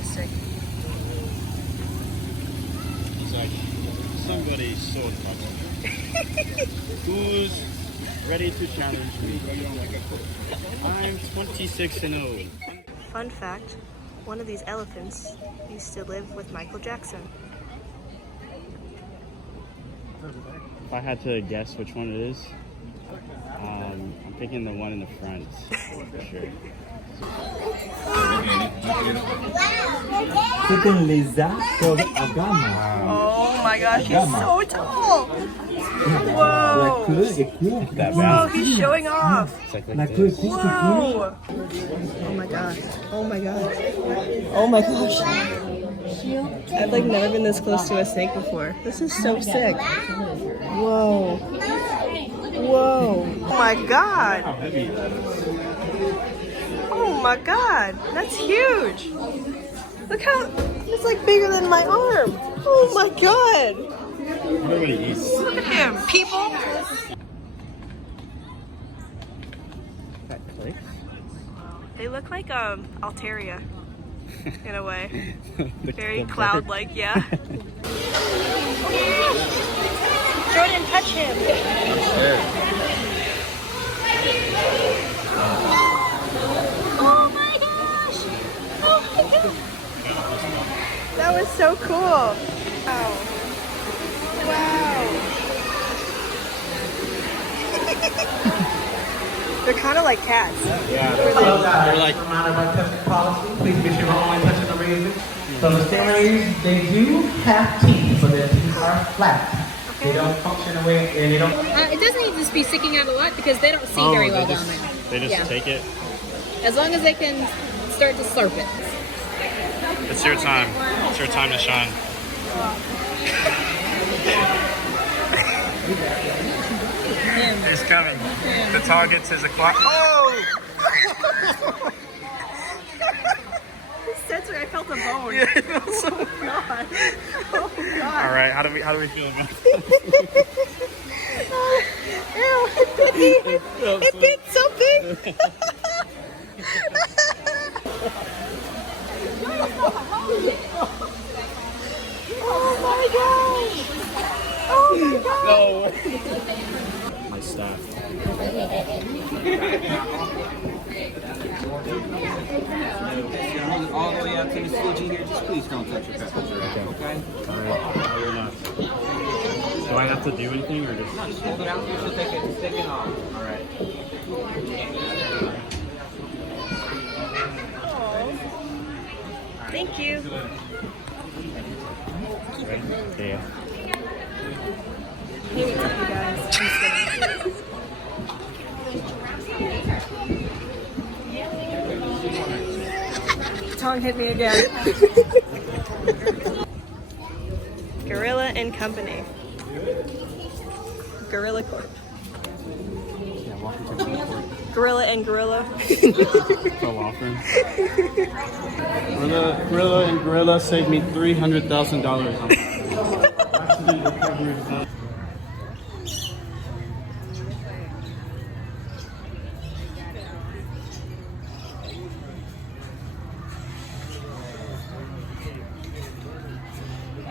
majestic. He's like, somebody so tough. Who's ready to challenge me? I'm 26 and 0. Fun fact, one of these elephants used to live with Michael Jackson. If I had to guess which one it is, I'm picking the one in the front for sure. Oh my gosh, he's so tall! Whoa! Whoa, he's showing off! It's like this. Whoa! Oh my gosh. Oh my gosh. Oh my gosh. I've like never been this close to a snake before. This is so sick. Whoa. Whoa. Oh my god. Oh my god. That's huge. Look how it's like bigger than my arm. Oh my god. Everybody eats. Look at him, people. That clicks. They look like Altaria in a way. Very The cloud-like, yeah. Jordan, touch him. Oh my gosh! Oh my gosh! That was so cool. Wow. Wow. They're kind of like cats. Yeah. They're like reminder of our testing policy. Please be sure you're only touching the razor. So the stingrays, they do have teeth, but their teeth are flat. They don't function away, and they don't. It doesn't need to be sticking out a lot because they don't see very well down there. They just Yeah. take it. As long as they can start to slurp it. It's your time. It's your time to shine. He's coming. The target is a clock. Oh! I felt a bone. Yeah, it feels so Oh god. Oh god. All right, how do we feel about Ew, it bit me. It bit so big. Oh my gosh. Oh my god. No. My staff. All the way up to the squeegee here, just please don't touch your peppers or okay? I will not. Do I have to do anything or just? No, just hold it out here, so take it off. All right. Thank you. Yeah. Hey, what's up, you guys? I'm just kidding. Tongue hit me again. Gorilla and Company. Gorilla Corp. Yeah, welcome to the airport. Gorilla and Gorilla. It's a law firm. Gorilla and Gorilla saved me $300,000.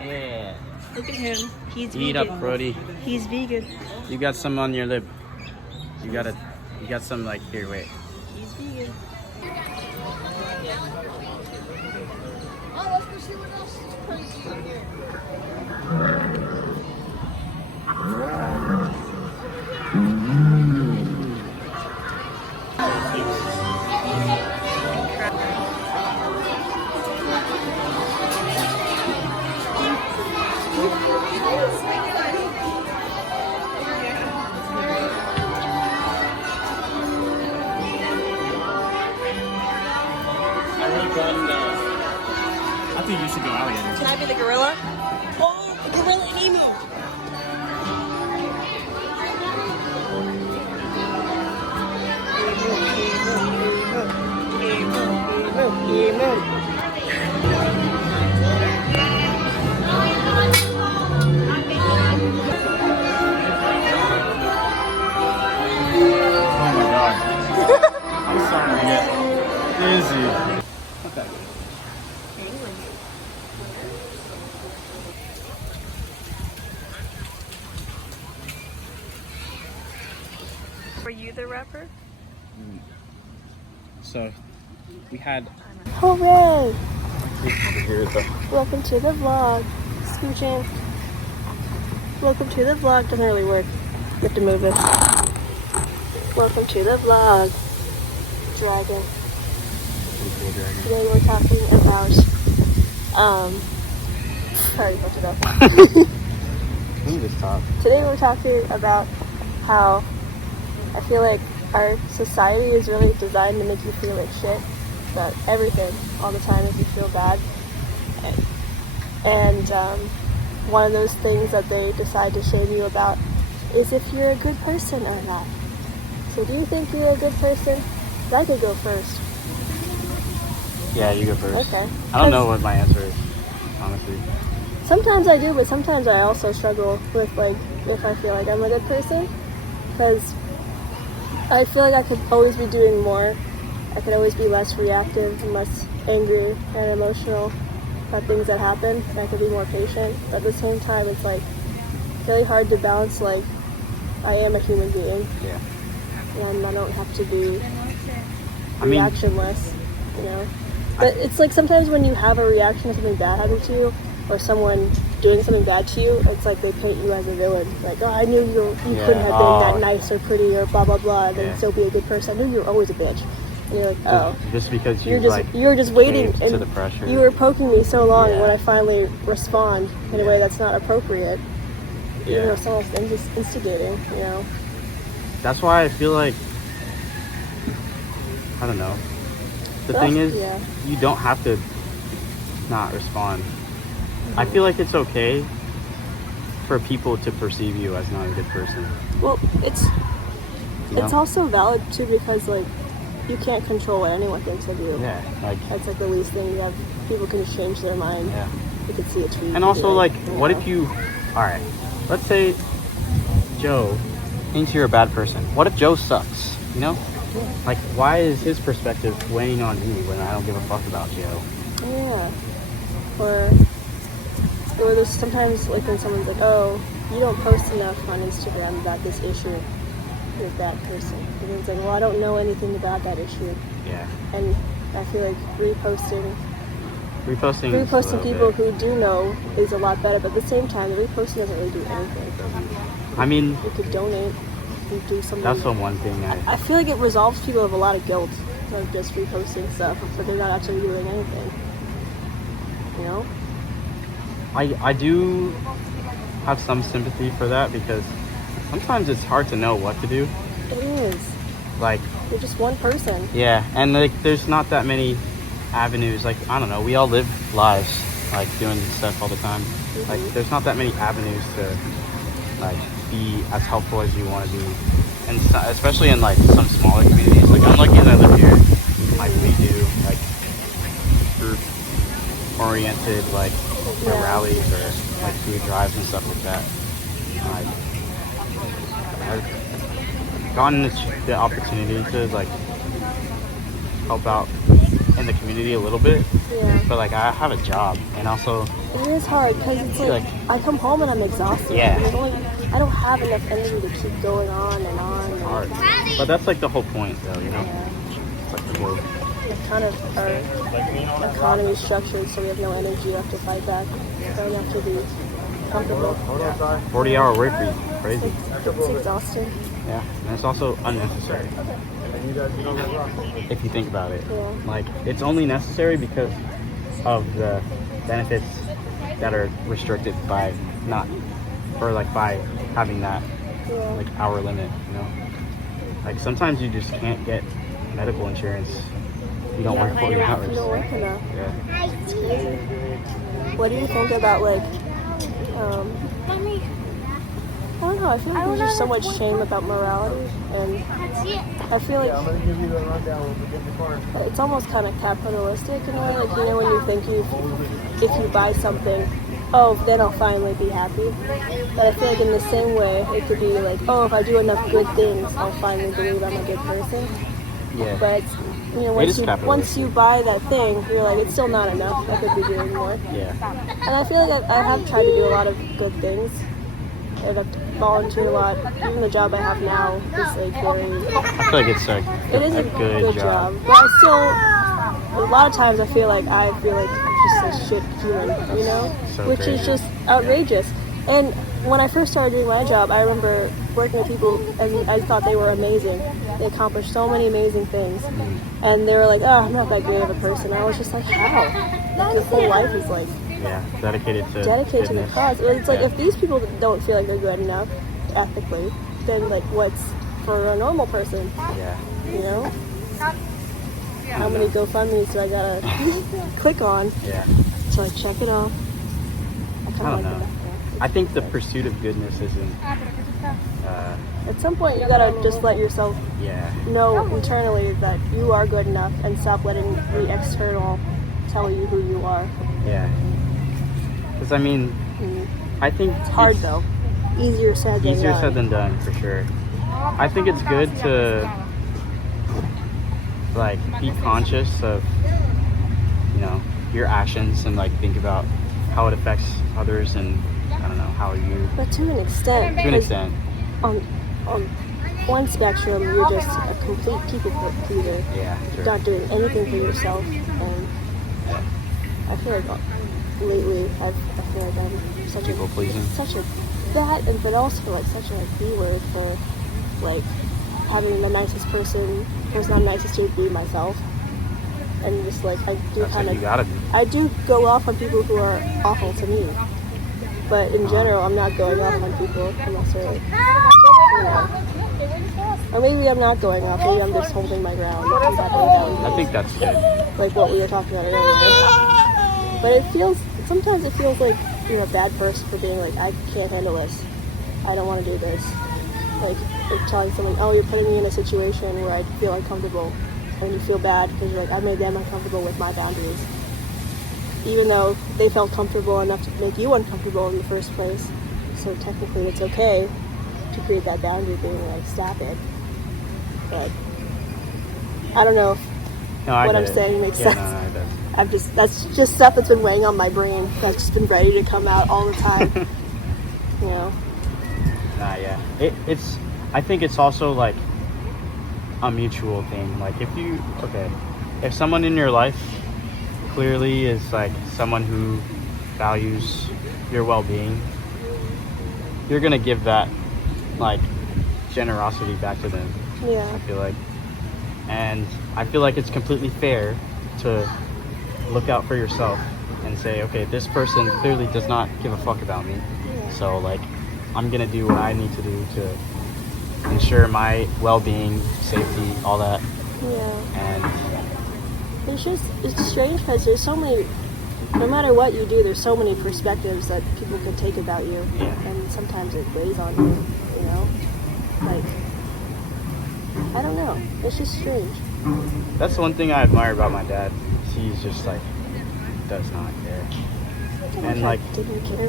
Yeah. Look at him. He's Eat vegan. up, Brody. He's vegan. You got some on your lip. You got some like here. Wait. He's vegan. I think you should go alligator. Can I be the gorilla? Oh, the gorilla and emu. Oh my god. I'm starting to get dizzy. Not that good. Were you the rapper? So we had. Hooray! Welcome to the vlog. Scooching. Welcome to the vlog. Doesn't really work. You have to move it. Welcome to the vlog. Dragon. Today we're talking about sorry, look it up. Today we're talking about how I feel like our society is really designed to make you feel like shit about everything all the time if you feel bad. And one of those things that they decide to shame you about is if you're a good person or not. So do you think you're a good person? I could go first. Yeah, you go first. Okay. I don't know what my answer is, honestly. Sometimes I do, but sometimes I also struggle with, like, if I feel like I'm a good person. Because I feel like I could always be doing more. I could always be less reactive and less angry and emotional about things that happen. And I could be more patient. But at the same time, it's, like, really hard to balance, like, I am a human being. Yeah. And I don't have to be reactionless, you know? But it's like sometimes when you have a reaction to something bad happening to you, or someone doing something bad to you, it's like they paint you as a villain. Like, oh, I knew you couldn't have been that nice or pretty or blah, blah, blah, and then still be a good person. I knew you were always a bitch. And you're like, oh. Just because you're just waiting. To the pressure. You were poking me so long when I finally respond in a way that's not appropriate. Yeah. Even though someone's instigating, you know? That's why I feel like, I don't know. The thing is, you don't have to not respond. I feel like it's okay for people to perceive you as not a good person. Well, it's also valid too because, like, you can't control what anyone thinks of you. Yeah, like that's like the least thing you have. People can just change their mind. Yeah. You can see a tweet. And also, like, what if you? All right, let's say Joe thinks you're a bad person. What if Joe sucks? You know? Yeah. Like, why is his perspective weighing on you when I don't give a fuck about Joe? Yeah. Or there's sometimes, like, when someone's like, oh, you don't post enough on Instagram about this issue, you're a bad person. And it's like, well, I don't know anything about that issue. Yeah. And I feel like reposting people bit. who do know is a lot better, but at the same time, the reposting doesn't really do anything. I mean, you could donate. Do something. That's the one thing I feel like it resolves people of a lot of guilt, like just reposting stuff, but they're not actually doing anything. You know? I do have some sympathy for that because sometimes it's hard to know what to do. It is. Like, you're just one person. Yeah, and like there's not that many avenues. Like, I don't know, we all live lives like doing stuff all the time. Mm-hmm. Like, there's not that many avenues to like be as helpful as you want to be, and so, especially in like some smaller communities. Like, I'm lucky that I live here. Like, we do like group oriented like rallies or like food drives and stuff like that. I've gotten the opportunity to like help out in the community a little bit, but like I have a job, and also it is hard because it's like I come home and I'm exhausted. Yeah. I don't have enough energy to keep going on and on. It's hard. But that's like the whole point, though, you know. It's like the whole. Kind of our economy is structured, so we have no energy left to fight back. So we have to be comfortable. 40-hour work week, crazy. It's exhausting. Yeah, and it's also unnecessary. If you think about it, like it's only necessary because of the benefits that are restricted by by having that like hour limit. You know, like sometimes you just can't get medical insurance. You don't work 40 hours. You don't work enough. Yeah. It's crazy. What do you think about like? I don't know. I feel like there's just so much shame about morality, and I feel like it's almost kind of capitalistic in a way. Like, you know, when you think if you buy something, oh, then I'll finally be happy. But I feel like in the same way, it could be like, oh, if I do enough good things, I'll finally believe I'm a good person. Yeah. But you know, once you buy that thing, you're like, it's still not enough. I could be doing more. Yeah. And I feel like I have tried to do a lot of good things, and I've volunteered a lot. Even the job I have now is like very. I feel like it's like It is a good job, but I still. A lot of times I feel like I'm just a shit human, you know, So which crazy. is just outrageous. And when I first started doing my job, I remember working with people and I thought they were amazing. They accomplished so many amazing things, and they were like, "Oh, I'm not that great of a person." I was just like, "How?" Your whole life is like Yeah, dedicated to the goodness. cause. It's like Yeah. if these people don't feel like they're good enough ethically, then like what's for a normal person, Yeah. you know? How many GoFundMe's do I gotta click on Yeah. to like check it off? I don't know. I think the pursuit of goodness isn't. At some point, you gotta just let yourself Yeah. know internally that you are good enough and stop letting the external tell you who you are. Yeah. Because I mean, I think It's hard though. Easier said than Easier done. said than done, for sure. I think it's good to like be conscious of, you know, your actions and like think about how it affects others and I don't know how you. But to an extent. To an because extent. On one spectrum, you're just a complete people pleaser. Yeah. Sure. Not doing anything for yourself. And I feel like lately, I feel like I'm such People pleasing. such a that, and but also like such a like B word for like having the nicest person I'm nicest to be myself. And just like I do That's kind what you gotta do. I do go off on people who are awful to me. But in general, I'm not going off on people unless they're like, you know. Or maybe I'm not going off. Maybe I'm just holding my ground. And having boundaries, I think that's good. like what we were talking about earlier. But sometimes it feels like you're a bad person for being like, I can't handle this. I don't want to do this. Like telling someone, oh, you're putting me in a situation where I feel uncomfortable. And you feel bad because you're like, I made them uncomfortable with my boundaries. Even though they felt comfortable enough to make you uncomfortable in the first place. So technically it's okay to create that boundary being like, stop it. But I don't know if No, I what get I'm it. saying makes Yeah, sense. no, it does. That's just stuff that's been weighing on my brain. That's just been ready to come out all the time. You know? Nah, yeah. I think it's also like a mutual thing. Like if someone in your life clearly is like someone who values your well-being, you're gonna give that like generosity back to them. Yeah. I feel like, and I feel like it's completely fair to look out for yourself and say, okay, this person clearly does not give a fuck about me. Yeah. So like, I'm gonna do what I need to do to ensure my well-being, safety, all that. Yeah. And It's strange because there's so many, no matter what you do, there's so many perspectives that people can take about you. Yeah. And sometimes it weighs on you, you know? Like, I don't know. It's just strange. that's the one thing I admire about my dad. He's just like, does not care. And like, Didn't care.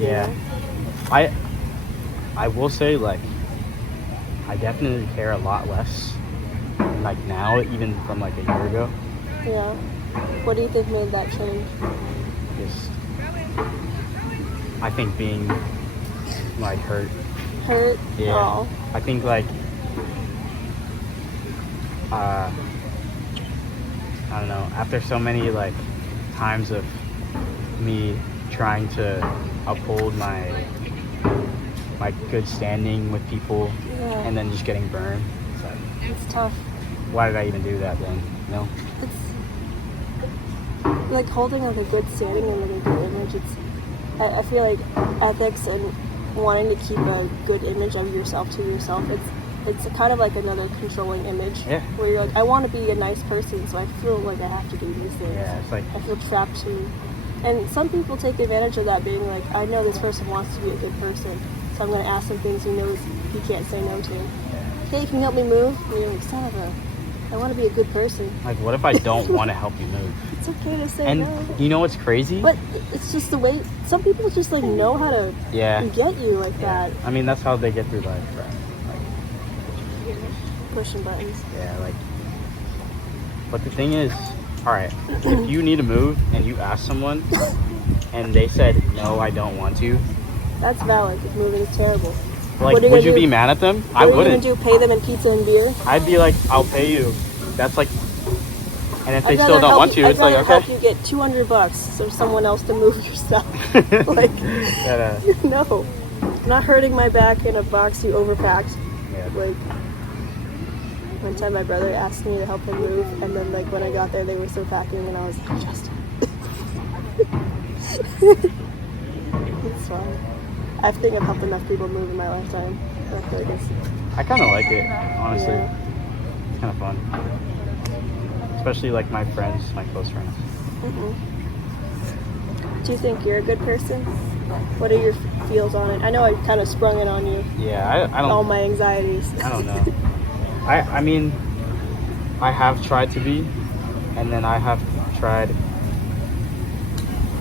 yeah. I will say, like, I definitely care a lot less, like, now, even from, like, a year ago. Yeah. What do you think made that change? Just, I think being, like, hurt. Hurt? Yeah. Oh. I think, like, I don't know, after so many, like, times of me trying to uphold my good standing with people, Yeah. and then just getting burned. It's like, It's tough. why did I even do that then? You know? It's like holding like a good standing and like a good image. I feel like ethics and wanting to keep a good image of yourself to yourself, it's kind of like another controlling image. Yeah. Where you're like, I want to be a nice person, so I feel like I have to do these things. Yeah, it's like, I feel trapped too. And some people take advantage of that, being like, I know this person wants to be a good person, so I'm going to ask him things he knows he can't say no to. Hey, can you help me move? And you're like, son of a, I want to be a good person. like, what if I don't want to help you move? It's okay to say And no. you know what's crazy? But it's just the way, some people just like know how to Yeah. get you like that. I mean, that's how they get through life, right? Like, Pushing buttons. yeah, like, but the thing is, all right, if you need to move and you ask someone and they said, no, I don't want to, That's valid. Because moving is terrible. Like, What are you would gonna you do? be mad at them? What I are you wouldn't. gonna do? Pay them in pizza and beer? I'd be like, I'll pay you. That's like, and if they I'd still rather don't help want you, it's like, I'd rather okay. help you get $200 so someone else to move your stuff. Like, Yeah, no, I'm not hurting my back in a box you overpacked. yeah. Like, one time my brother asked me to help him move, and then like when I got there, they were still packing, and I was like, Justin. It's fine. I think I've helped enough people move in my lifetime. I feel like it's, I kind of like it, honestly. yeah. It's kind of fun. Especially like my friends, my close friends. Do you think you're a good person? What are your feels on it? I know I kind of sprung it on you. Yeah, I don't. All my anxieties. I don't know. I mean, I have tried to be, and then I have tried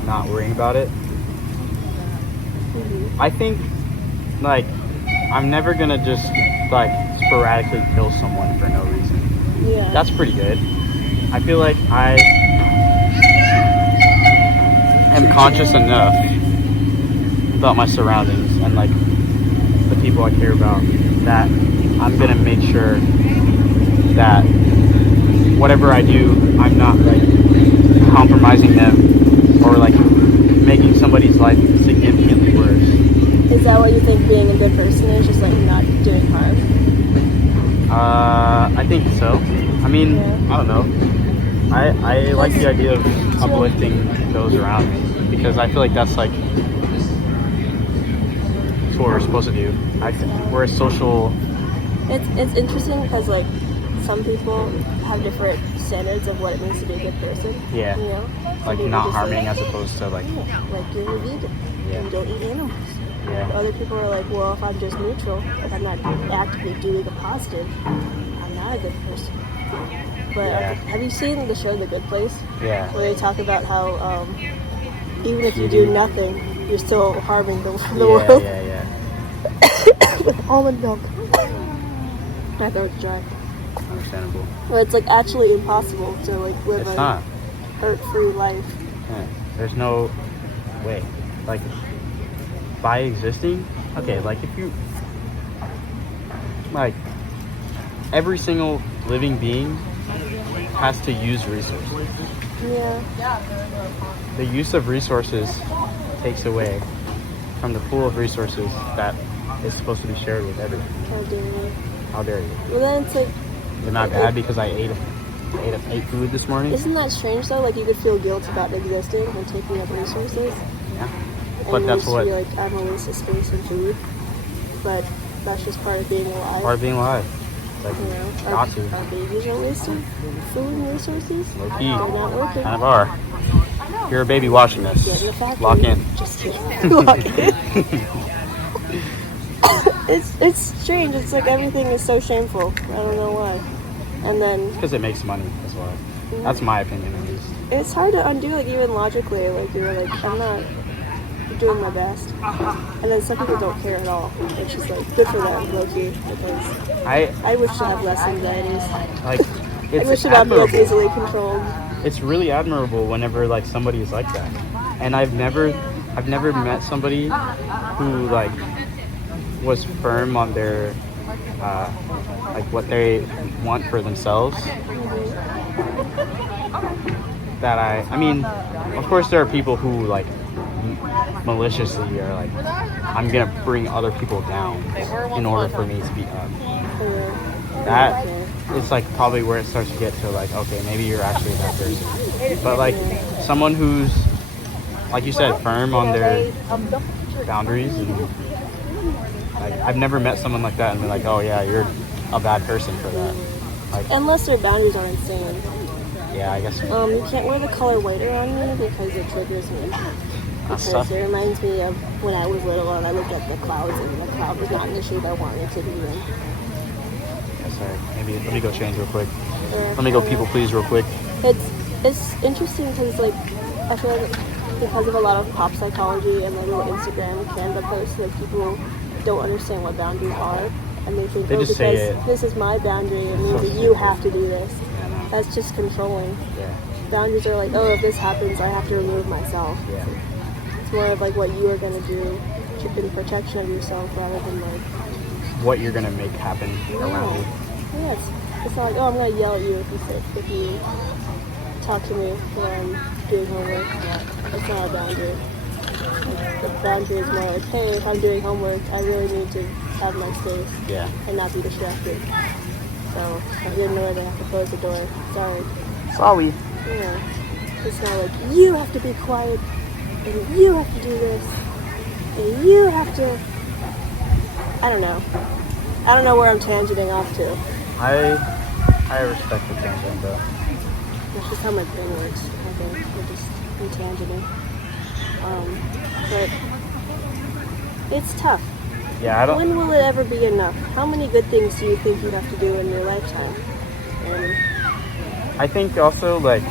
not worrying about it. I think, like, I'm never gonna just, like, sporadically kill someone for no reason. Yeah. That's pretty good. I feel like I am conscious enough about my surroundings and, like, the people I care about that I'm gonna make sure that whatever I do, I'm not, like, compromising them or, like, making somebody's life significantly worse. Is that what you think being a good person is? Just like not doing harm? I think so. I mean, Yeah. I don't know. I like the idea of uplifting those around me because I feel like that's like it's what we're supposed to do. We're a social. It's interesting because like some people have different standards of what it means to be a good person. Yeah. You know, Some Like people not just harming like, as opposed to like like you're a vegan. Yeah. You don't eat animals. yeah. Other people are like, well, if I'm just neutral, if I'm not actively doing a positive, I'm not a good person. But Yeah. have you seen the show The Good Place? Yeah. Where they talk about how even if you do nothing, you're still harming the world Yeah. with almond milk. My throat's dry. Understandable. But it's like actually impossible to like live It's a not. hurt-free life. Yeah. There's no way. Like by existing, okay, like if you like every single living being has to use resources. Yeah. The use of resources takes away from the pool of resources that is supposed to be shared with everyone. How dare you? How dare you? Well, then it's like, Is it not bad because I ate food this morning? isn't that strange though? Like you could feel guilt about existing and taking up resources. Yeah. And But you that's just what be like, I'm a waste of space and food. But that's just part of being alive. part of being alive. Like You know, got to. our babies are wasting food and resources. Low key. They're not working. Kind of are. You're a baby watching Get in the this. factory. Lock in. Just kidding. Lock in. It's strange. It's like everything is so shameful. I don't know why. And then Because it makes money as well. That's my opinion at least. it's hard to undo, like even logically. Like you're like, I'm not doing my best. And then some people don't care at all. It's just like good for them, low key. Because I wish to have less anxieties. Like I wish it's to not be as admirable. easily controlled. It's really admirable whenever like somebody is like that. And I've never met somebody who like was firm on their like what they want for themselves. That I mean, of course there are people who like maliciously are like, I'm gonna bring other people down in order for me to be up. That is like probably where it starts to get to like, okay, maybe you're actually that person. But like someone who's, like you said, firm on their boundaries, and like I've never met someone like that and be like, oh yeah, you're a bad person for that. Like, Unless their boundaries are insane. yeah, I guess. You can't wear the color white around me because it triggers me. Because tough. it reminds me of when I was little and I looked at the clouds and the cloud was not in the shape I wanted it to be in. Sorry, maybe let me go change real quick. Yeah, Let me go I people know. please real quick. It's interesting because like I feel like because of a lot of pop psychology and like little Instagram Canva posts, like people don't understand what boundaries are, and they think They just say because it. this is my boundary, it means So that you have to do this. That's just controlling. Yeah, Boundaries are like, oh, if this happens, I have to remove myself. yeah. It's more of like what you are gonna do in protection of yourself rather than like what you're gonna make happen around you. Yeah, it's not like, oh, I'm gonna yell at you if you talk to me when I'm doing homework. That's not a boundary. The boundary is more like, hey, if I'm doing homework, I really need to have my space Yeah. and not be distracted. So I didn't know that I have to close the door. Sorry. Sorry. Yeah. It's not like you have to be quiet and you have to do this and you have to. I don't know. I don't know where I'm tangenting off to. I respect the tangent though. That's just how my brain works. I think I just be tangenting. But it's tough. Yeah, I don't. When will it ever be enough? How many good things do you think you have to do in your lifetime? And I think also like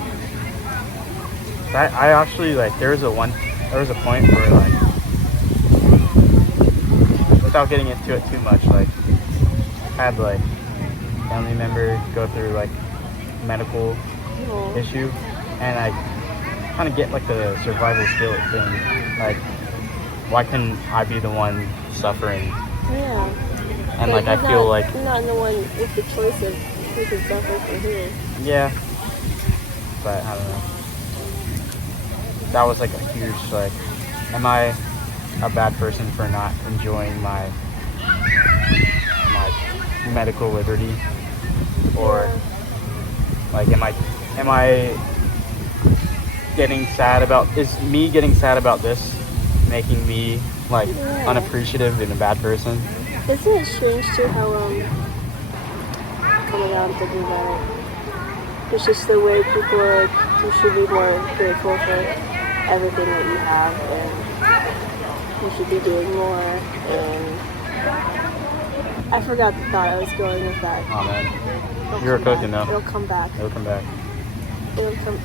I actually like there was a point where like without getting into it too much, like had like family member go through like medical issue, and I kind of get like the survival guilt thing, like why couldn't I be the one suffering? yeah. And But like I feel like you're not the one with the choice of who can suffer for who. yeah, but I don't know. That was like a huge like, am I a bad person for not enjoying my medical liberty, or like am I getting sad about, is me getting sad about this making me like unappreciative and a bad person? Isn't it strange too how coming out and thinking about it? It's just the way people are like, you should be more grateful for everything that you have, and you should be doing more, and I forgot the thought I was going with that. Oh man, It'll you're come cooking back. though. It'll come back. It'll come back. It'll come.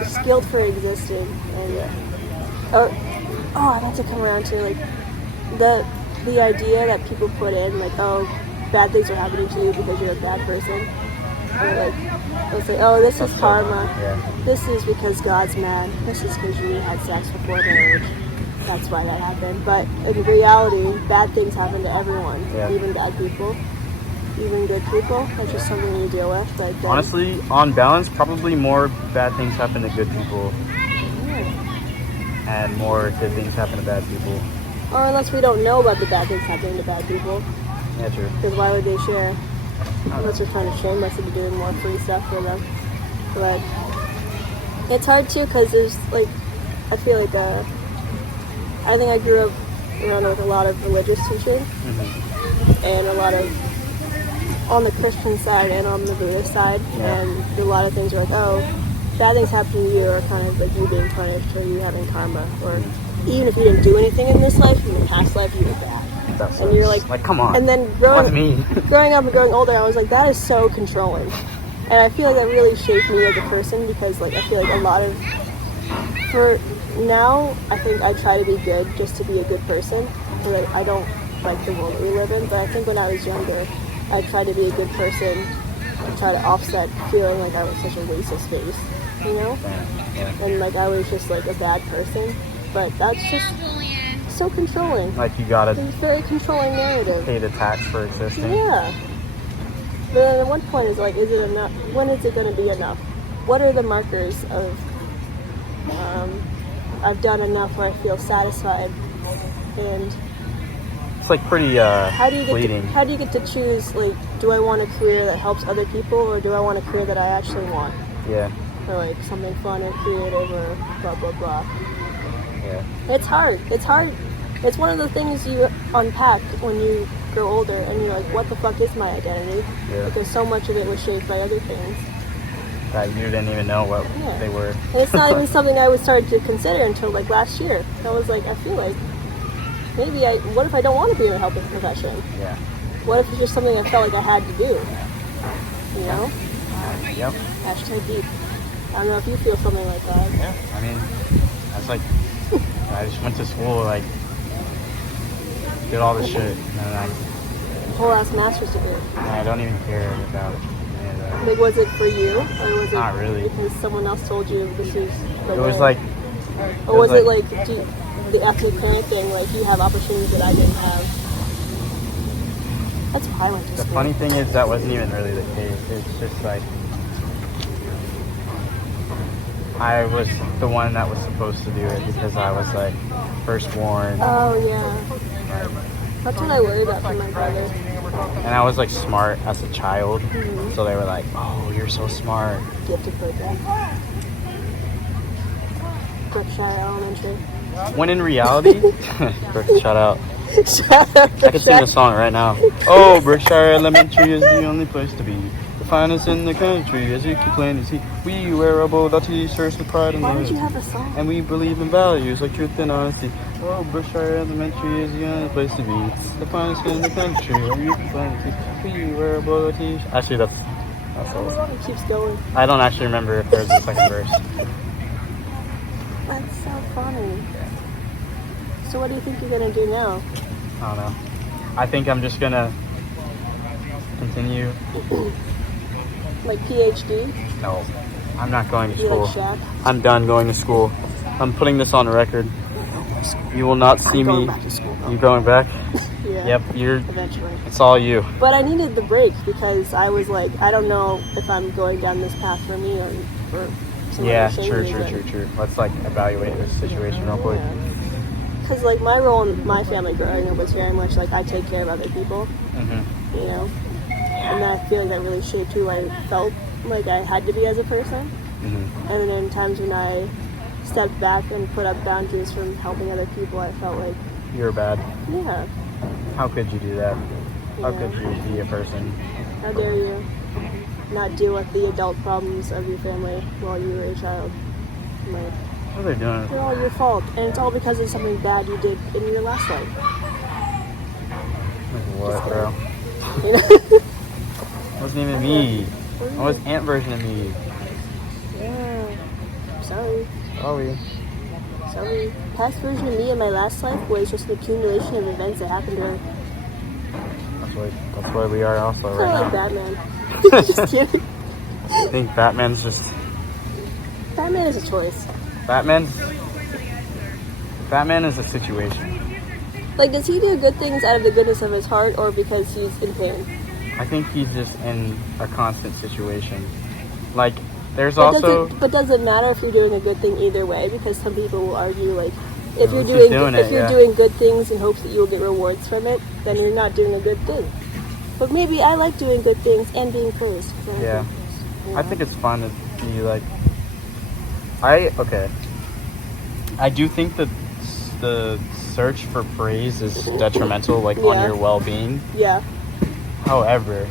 It's guilt for existing, and I meant to come around to like the idea that people put in, like, oh, bad things are happening to you because you're a bad person, or like they'll say, oh, this is karma. Yeah. This is because God's mad. This is because you had sex before marriage. That's why that happened. But in reality, bad things happen to everyone, even bad people, even good people. That's just something you deal with. Like Honestly, on balance, probably more bad things happen to good people, and more good things happen to bad people. or unless we don't know about the bad things happening to bad people, Yeah, true. because why would they share? Unless they're trying to shame us into doing more free stuff for them. But it's hard too, because there's like, I feel like I think I grew up around with a lot of religious teaching, and a lot of on the Christian side and on the Buddhist side, and a lot of things are like, oh, bad things happen to you are kind of like you being punished or you having karma, or even if you didn't do anything in this life, in the past life you were bad. And you're like come on. And then What do you mean? growing up and growing older, I was like, that is so controlling. And I feel like that really shaped me as a person, because like I feel like a lot of, for now, I think I try to be good just to be a good person. So like I don't like the world that we live in, but I think when I was younger, I tried to be a good person and try to offset feeling like I was such a waste of space, you know? And like I was just like a bad person, but that's just so controlling. Like you gotta It's a very controlling narrative. pay the tax for existing. Yeah. But then at one point is like, is it enough? When is it going to be enough? What are the markers of I've done enough where I feel satisfied? And It's like pretty how do you fleeting. how do you get to choose, like, do I want a career that helps other people, or do I want a career that I actually want? Yeah. Or like something fun or creative or blah blah blah. Yeah. It's hard. It's hard. It's one of the things you unpack when you grow older, and you're like, what the fuck is my identity? Yeah. Because so much of it was shaped by other things. That you didn't even know what they were. And it's not even something I was started to consider until like last year. I was like, I feel like maybe what if I don't want to be in a helping profession? Yeah. What if it's just something I felt like I had to do? You know? Yep. Hashtag deep. I don't know if you feel something like that. Yeah. I mean, that's like, I just went to school, like, did all this shit, and then Whole ass master's degree. I don't even care about any of that. Like, was it for you, or was it Not really. because someone else told you this is the It way? was like, or was it like, the active parent thing, like you have opportunities that I didn't have. That's why I went to The school. funny thing is that wasn't even really the case. It's just like I was the one that was supposed to do it because I was like firstborn. Oh yeah. That's what I worry about for my brother. And I was like smart as a child. So they were like, oh, you're so smart. Gifted program. Brookshire Elementary. When in reality, shout out. Shout out I can sing the song right now. Oh, Brookshire Elementary is the only place to be. The finest in the country, as you can plainly see. We wear our bold t-shirts with pride and Why would love. you have a song? And we believe in values like truth and honesty. Oh, Brookshire Elementary is the only place to be. The finest in the country, as you can plainly see. We wear our bold t-shirts. Actually, that's all. It keeps going. I don't actually remember if there's a second verse. That's so funny. So what do you think you're gonna do now? I don't know. I think I'm just gonna continue. Like PhD? No, I'm not going to You like school. Shaq? I'm done going to school. I'm putting this on record. You will not see Going me. back to school. You going back? Yeah. Yep, Eventually. it's all you. But I needed the break because I was like, I don't know if I'm going down this path for me or for someone Yeah, to shame true. me, but- Let's like evaluate this situation real quick. Because like my role in my family growing up was very much like I take care of other people, Mm-hmm. you know, and I feel like that really shaped who I felt like I had to be as a person. Mm-hmm. And then in times when I stepped back and put up boundaries from helping other people, I felt like, You're bad. yeah, How could you do that? How Yeah. could you be a person? how dare you not deal with the adult problems of your family while you were a child? Like, What are they doing? they're all your fault, and it's all because of something bad you did in your last life. Like what, bro? You know? It wasn't even me. I was ant version of me. Yeah. Sorry. Sorry. Past version of me in my last life was just an accumulation of events that happened during. That's why we are also Kind right of like now. Batman. Just kidding. I think Batman's just Batman is a choice. Batman is a situation. Like, does he do good things out of the goodness of his heart or because he's in pain? I think he's just in a constant situation. Like, there's But also does it matter if you're doing a good thing either way? Because some people will argue like, if No, you're he's just doing doing if it, you're yeah. doing good things in hopes that you will get rewards from it, then you're not doing a good thing. But maybe I like doing good things and being praised. for my Yeah. good things, you I know? think it's fun to be like I do think that the search for praise is detrimental on Yeah. your well-being. Yeah. However,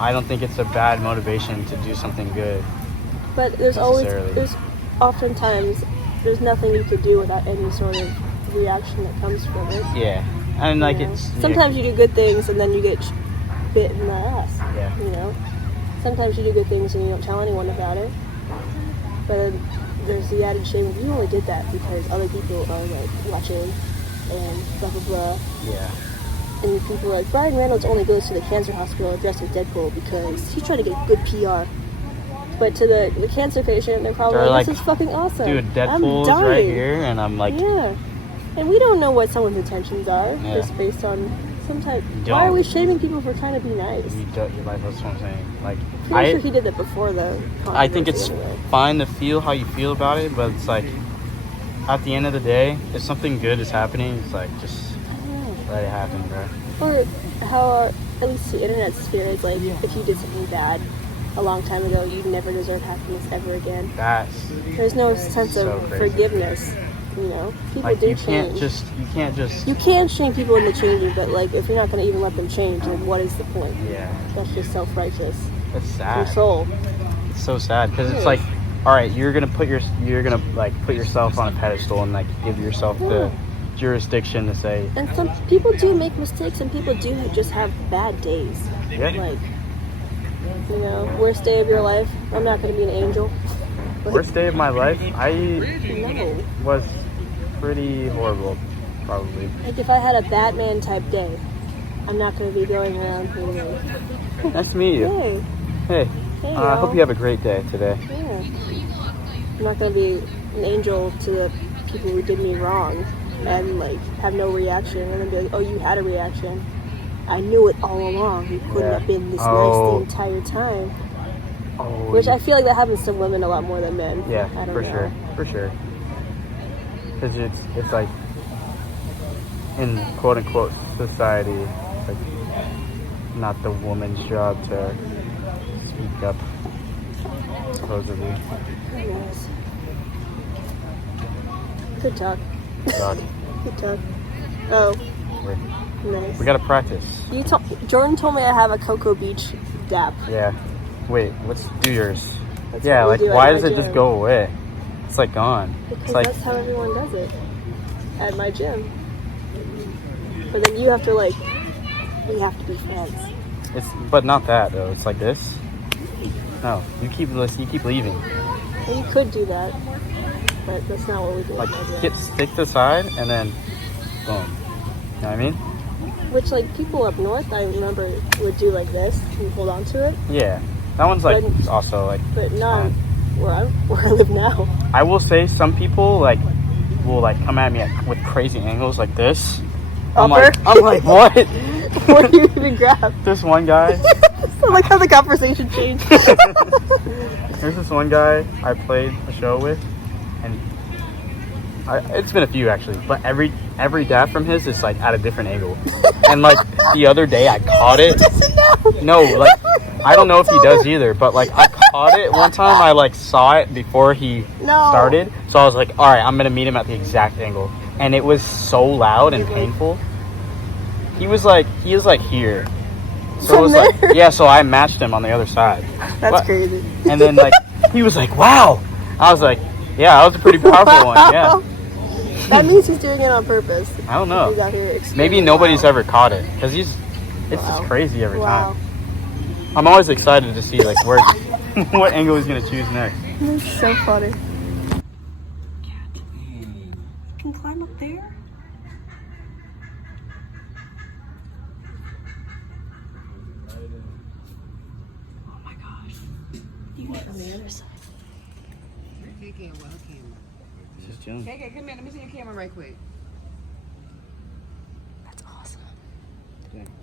I don't think it's a bad motivation to do something good. But there's oftentimes there's nothing you could do without any sort of reaction that comes from it. Yeah. And like you know? it's Sometimes you do good things and then you get bit in the ass. Yeah. You know. Sometimes you do good things and you don't tell anyone about it. But then there's the added shame of you only did that because other people are like watching and blah blah blah. yeah. And people are like, Brian Reynolds only goes to the cancer hospital dressed as Deadpool because he's trying to get good PR. But to the cancer patient, they're probably They're like, like, this is fucking awesome. Dude, I'm Deadpool's dying. right here and I'm like Yeah. And we don't know what someone's intentions are, Yeah. just based on some type. You Why are don't. we shaming people for trying to be nice? you don't like that's what I'm saying. Like Pretty sure he did that before, though. I think it's Anyway. fine to feel how you feel about it, but it's like at the end of the day, if something good is happening, it's like just let it happen, bro. Or how, at least the internet sphere is like, if you did something bad a long time ago, you'd never deserve happiness ever again. That's There's no sense so of crazy. forgiveness, you know? People like do you change. can't just You can shame people into changing, but like, if you're not going to even let them change, then what is the point? yeah. That's just self-righteous. That's sad. Control. It's so sad because it's like, all right, you're gonna put yourself on a pedestal and like give yourself the jurisdiction to say, And some people do make mistakes, and people do just have bad days. yeah, Like, you know, worst day of your life. I'm not going to be an angel. But worst day of my life, I no. was pretty horrible, probably. Like, if I had a Batman type day, I'm not going to be going around being like, Nice to meet you. hey, Hey, hey, I hope y'all. you have a great day today. Yeah. I'm not going to be an angel to the people who did me wrong and like have no reaction, and then be like, oh, you had a reaction. I knew it all along. You couldn't have been this nice the entire time. Oh, Which I feel like that happens to women a lot more than men. yeah, I don't for know. sure, for sure. Because it's like in quote unquote society, like not the woman's job to speak up, supposedly. Nice. Good talk. God, Good talk. Oh, nice. we gotta practice. Jordan told me I have a Cocoa Beach dap. Yeah. Wait, let's do yours. That's Yeah, what like we do at why my does it just gym. go away? It's like gone. Because It's like that's how everyone does it at my gym. But then you have to we have to be friends. but not that though. It's like this. No, you keep leaving. And you could do that, but that's not what we do. Like at my gym. stick to the side and then boom. You know what I mean? Which like people up north, I remember would do like this and hold on to it, Yeah. That one's like But- also like but not fine. where I live now. I will say some people like will like come at me with crazy angles like this. I'm like what? What do you even grab? This one guy. I like how the conversation changed. There's this one guy I played a show with, and it's been a few actually, but every dab from his is like at a different angle. And like the other day I caught it. No, like I don't know if he does either, but like I caught it one time. I like saw it before he started, so I was like, all right, I'm gonna meet him at the exact angle, and it was so loud and painful. He is like here. So it was like, yeah, so I matched him on the other side. That's crazy. And then like he was like, wow. I was like, yeah, that was a pretty powerful one. Yeah. That means he's doing it on purpose. I don't know. He's out here Maybe nobody's ever caught it because it's just crazy every time. I'm always excited to see like where what angle he's gonna choose next. This is so funny. Can climb up there? Oh my gosh. You get on the other side. Just chilling. Okay, come here. Let me see your camera right quick. That's awesome.